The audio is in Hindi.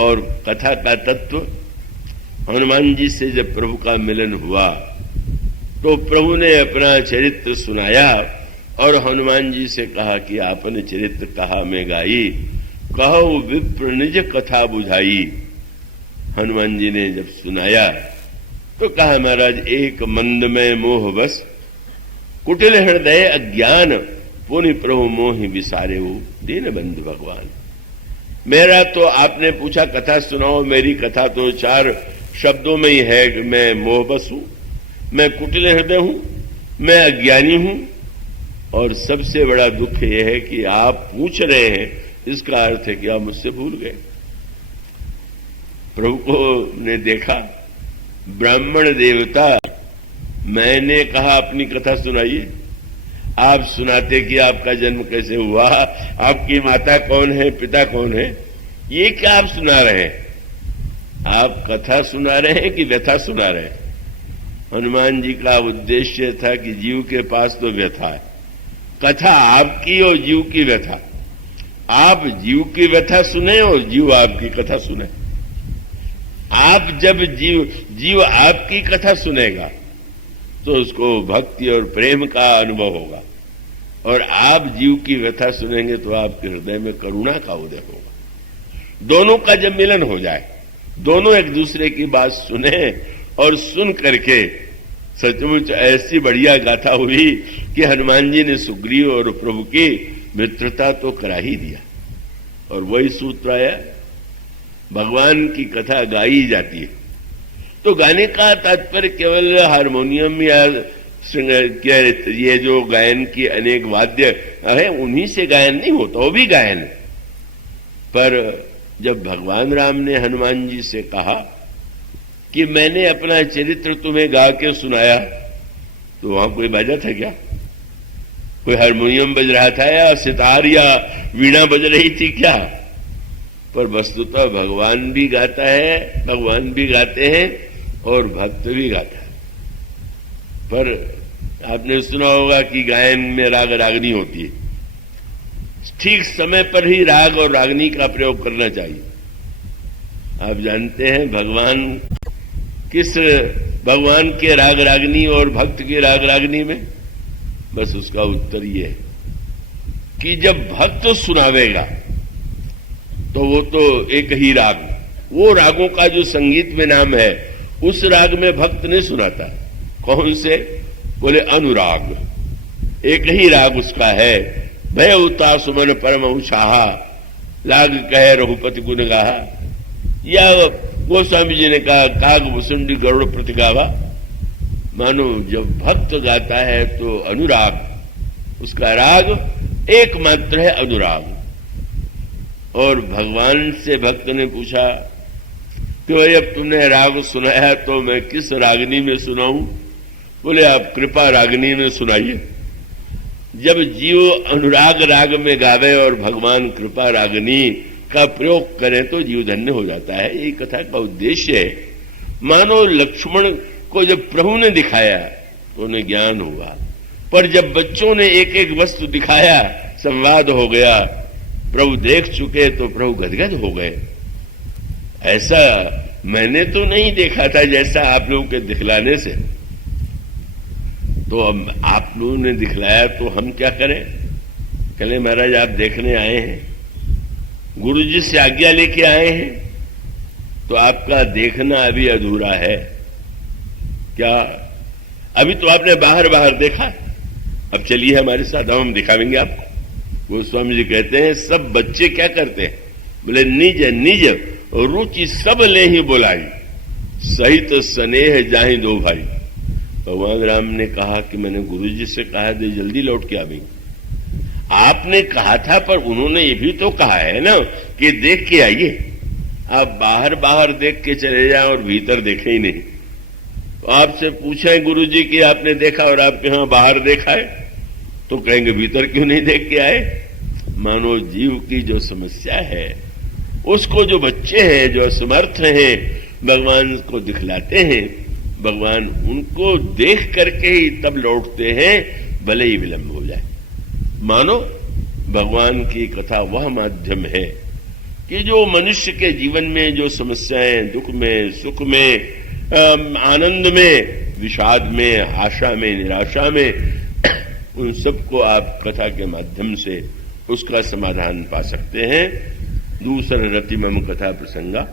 और कथा का तत्व, हनुमान जी से जब प्रभु का मिलन हुआ तो प्रभु ने अपना चरित्र सुनाया और हनुमान जी से कहा कि आपने चरित्र कहा मैं गाई, कहो विप्र निज कथा बुझाई। हनुमान जी ने जब सुनाया तो कहा महाराज एक मंद में मोह बस, कुटिल हृदय अज्ञान, पुनि प्रभु मोहि विसारे हो दीन बंधु भगवान। मेरा तो आपने पूछा कथा सुनाओ, मेरी कथा तो 4 शब्दों में ही है कि मैं मोहबस हूं, मैं कुटिल हृदय हूं, मैं अज्ञानी हूं, और सबसे बड़ा दुख यह है कि आप पूछ रहे हैं, इसका अर्थ है कि आप मुझसे भूल गए। प्रभु को ने देखा, ब्राह्मण देवता, मैंने कहा अपनी कथा सुनाइए, आप सुनाते कि आपका जन्म कैसे हुआ, आपकी माता कौन है, पिता कौन है, ये क्या आप सुना रहे हैं? आप कथा सुना रहे हैं कि व्यथा सुना रहे हैं? हनुमान जी का उद्देश्य था कि जीव के पास तो व्यथा है, कथा आपकी और जीव की व्यथा। आप जीव की व्यथा सुने और जीव आपकी कथा सुने। आप जब जीव आपकी कथा सुनेगा तो उसको भक्ति और प्रेम का अनुभव होगा, और आप जीव की व्यथा सुनेंगे तो आपके हृदय में करुणा का उदय होगा। दोनों का जब मिलन हो जाए, दोनों एक दूसरे की बात सुने, और सुन करके सचमुच ऐसी बढ़िया गाथा हुई कि हनुमान जी ने सुग्रीव और प्रभु की मित्रता तो करा ही दिया। और वही सूत्र आया, भगवान की कथा गाई जाती है। तो गाने का तात्पर्य केवल हारमोनियम या ये जो गायन की अनेक वाद्य है उन्हीं से गायन नहीं होता, वो भी गायन है। पर जब भगवान राम ने हनुमान जी से कहा कि मैंने अपना चरित्र तुम्हें गा के सुनाया, तो वहां कोई बाजा था क्या? कोई हारमोनियम बज रहा था या सितार या वीणा बज रही थी क्या? पर वस्तुतः भगवान भी गाता है, भगवान भी गाते हैं और भक्त भी गाता है। पर आपने सुना होगा कि गायन में राग रागनी होती है, ठीक समय पर ही राग और रागनी का प्रयोग करना चाहिए। आप जानते हैं भगवान के राग रागनी और भक्त के राग रागनी में? बस उसका उत्तर ये है कि जब भक्त सुनावेगा तो वो तो एक ही राग, वो रागों का जो संगीत में नाम है उस राग में भक्त नहीं सुनाता। कौन से? बोले अनुराग, एक ही राग उसका है। भय उता सुमन परम उछाहा, लाग कहे रघुपति गुण गाहा, या गोस्वामी जी ने कहा काग वसुंडी गरुड़ प्रतिगावा। मानो जब भक्त गाता है तो अनुराग, उसका राग एकमात्र है अनुराग। और भगवान से भक्त ने पूछा कि भाई अब तुमने राग सुनाया तो मैं किस रागनी में सुनाऊं? बोले आप कृपा रागनी में सुनाइए। जब जीव अनुराग राग में गावे और भगवान कृपा रागनी का प्रयोग करें तो जीव धन्य हो जाता है। यही कथा का उद्देश्य है। मानो लक्ष्मण को जब प्रभु ने दिखाया तो उन्हें ज्ञान हुआ, पर जब बच्चों ने एक एक वस्तु दिखाया, संवाद हो गया, प्रभु देख चुके तो प्रभु गदगद हो गए। ऐसा मैंने तो नहीं देखा था जैसा आप लोगों के दिखलाने से। तो अब आप लोगों ने दिखलाया तो हम क्या करें? कहले महाराज आप देखने आए हैं, गुरु जी से आज्ञा लेके आए हैं, तो आपका देखना अभी अधूरा है। क्या? अभी तो आपने बाहर बाहर देखा, अब चलिए हमारे साथ, हम दिखावेंगे आपको। गोस्वामी जी कहते हैं सब बच्चे क्या करते हैं? बोले निज निज रुचि सब ले ही बोलाई, सहित स्नेह जाहि दो भाई। भगवान राम ने कहा कि मैंने गुरु जी से कहा दे जल्दी लौट के आवेंगे। आपने कहा था, पर उन्होंने ये भी तो कहा है ना कि देख के आइए। आप बाहर बाहर देख के चले जाए और भीतर देखे ही नहीं। तो आपसे पूछें गुरु जी कि आपने देखा और आपके यहां बाहर देखा है, तो कहेंगे भीतर क्यों नहीं देख के आए? मानो जीव की जो समस्या है उसको जो बच्चे हैं, जो असमर्थ हैं, भगवान को दिखलाते हैं, भगवान उनको देख करके ही तब लौटते हैं, भले ही विलंब हो जाए। मानो भगवान की कथा वह माध्यम है कि जो मनुष्य के जीवन में जो समस्याएं, दुख में, सुख में, आनंद में, विषाद में, आशा में, निराशा में, उन सबको आप कथा के माध्यम से उसका समाधान पा सकते हैं। दूसरा रतिमम कथा प्रसंगा